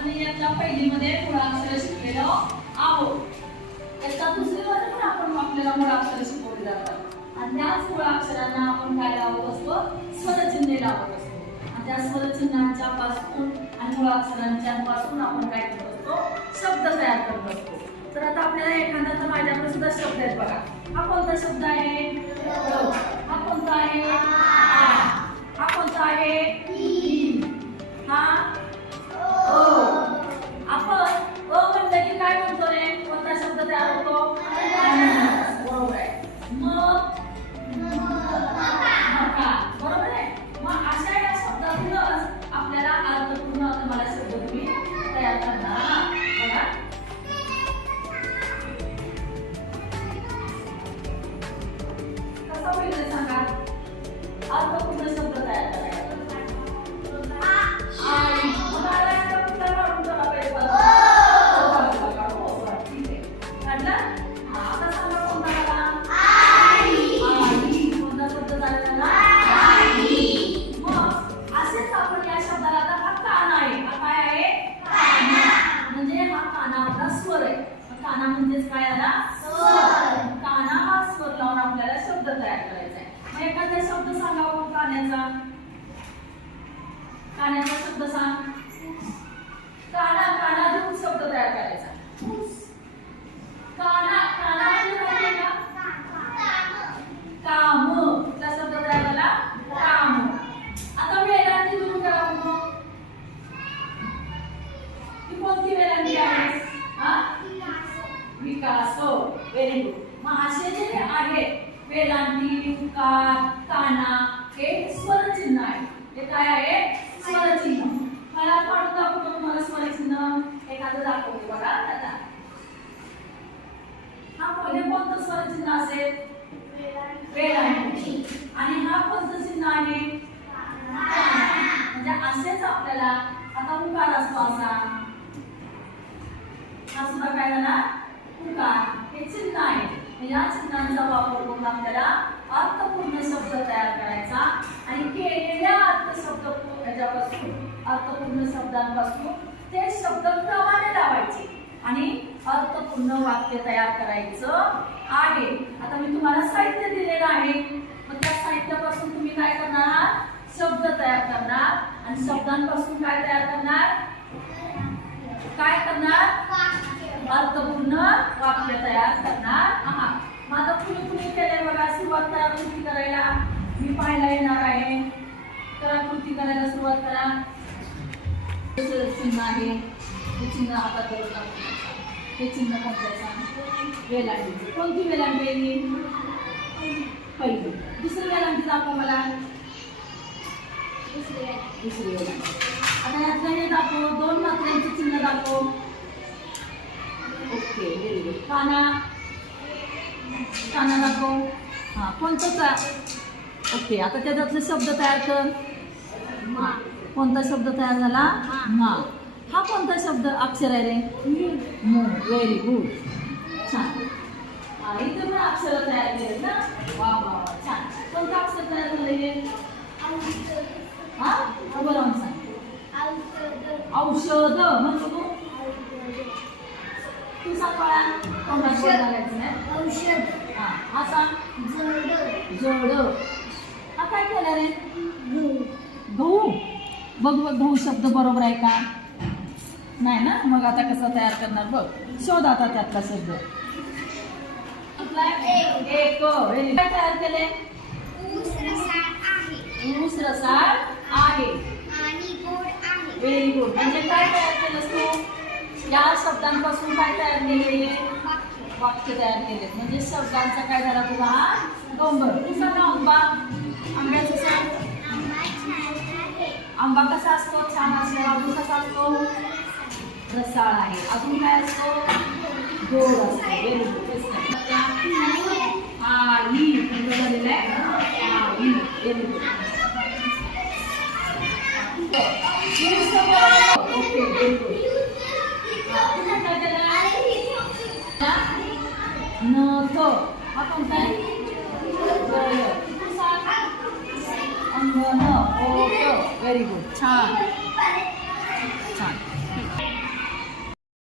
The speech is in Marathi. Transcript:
आपण यातला पहिलीमध्ये मुळाक्षर शिकलेलो आहोत इयत्ता दुसरीमध्ये पण आपण आपल्याला मुळाक्षर शिकवले जातात. आणि त्याच मुळाक्षरांना आपण काय लावत असतो? स्वरचिन्हे लावत असतो. आणि त्या स्वरचिन्हांच्या पासून आणि मुळाक्षरांच्या पासून आपण काय करत असतो? शब्द तयार करत असतो. तर आता आपल्याला एखादा तर माझ्याकडे सुद्धा शब्द आहेत बघा. हा कोणता शब्द आहे? हा कोणता आहे? हा कोणता आहे? काना म्हणजेच काय आला? काना हा स्वर लावून आपल्याला शब्द तयार करायचा आहे. मग एखादा शब्द सांगा बघू कान्याचा. कान्याचा शब्द सांग. काना काना देऊन शब्द तयार करायचा. काना काना म्हणजे माहिती आहे का? काम कुठला शब्द तयार झाला काम आता वेलांटी दूर करा बघू ही कोणती हा विकास व्हेरी गुड. मग असे जे आहेत वेदांती उपकार काना हे स्वरचिन्ह आहे. हे काय आहे? स्वरचिन्ह. मला पाडून दाखवतो तुम्हाला स्वरचिन्ह एखादं दाखवते बघा आता. हा पहिले कोणतं स्वरचिन्ह असेल? वेलांटी आणि हा कोणतं चिन्ह आहे? म्हणजे असेच आपल्याला आता उकार असतो असा. हा सुद्धा काय झाला उकार हे चिन्ह आहे. या चिन्हांचा वापर करून आपल्याला अर्थपूर्ण शब्द तयार करायचा आणि केलेल्या अर्थ शब्द ह्याच्यापासून अर्थपूर्ण शब्दांपासून ते शब्द क्रमाने लावायचे. आणि अर्थपूर्ण वाक्य तयार करायचं आहे. आता मी तुम्हाला साहित्य दिलेलं आहे. मग त्या साहित्यापासून तुम्ही काय करणार? आहात? शब्द तयार करणार. आणि शब्दांपासून काय तयार करणार? काय करणार? अर्थपूर्ण वाक्य तयार करणार आहात. माझं कुणी कुणी केलंय बघा सुरुवात करा कृती करायला. मी पाहायला येणार आहे. करा कृती करायला सुरुवात करा. चिन्ह आहे. हे चिन्ह हातात धरून हे चिन्ह कोणतं वेलांडीचं कोणती वेलांडी आहे पहिली. दुसरी वेलांटी दाखव मला. दुसरी वेलांडी. आता यातलं हे दाखव. दोन मात्र्यांचे चिन्ह दाखव. ओके व्हेरी गुड काना काना दाखव. हां कोणतं ओके आता त्याच्यातले शब्द तयार कर. हा कोणता शब्द तयार झाला? मा. हा कोणता शब्द अक्षर आहे रे मू व्हेरी गुड छान. हा, इथे पण अक्षर तयार केले ना? वा वा वा छान. कोणतं अक्षर तयार झालं हे? हा? राहून सांग. औषध. म्हणतो बाळा तोंडात बोट घालायचं नाही औषध. हा हा सांग. जड जड हा काय केलं रे? गहू बघ बघ गहू शब्द बरोबर आहे का? नाही ना? मग आता कसं तयार करणार बघ. शोध आता त्यातला शब्द? एक good. काय तयार केले ऊस रसाळ आहे. ऊस रसाळ आहे. आणि गोड आहे. व्हेरी गुड म्हणजे काय तयार केलंस तू? या शब्दांपासून काय तयार केले? वाक्य तयार केले. म्हणजे शब्दांचा काय झाला तुला? हा? डोंगर. तू आंबा. आंब्याचं सांग आंबा कसा असतो? छान असतो. अजून कसा असतो? रसाळ आहे. अजून काय असतो? गोड असतो. व्हेरी आई झालेलं आहे. आई गुड ओके व्हेरी गुड नथ हा कोणता आहे गळ. तू सांग. अंगण ओट व्हेरी गुड छान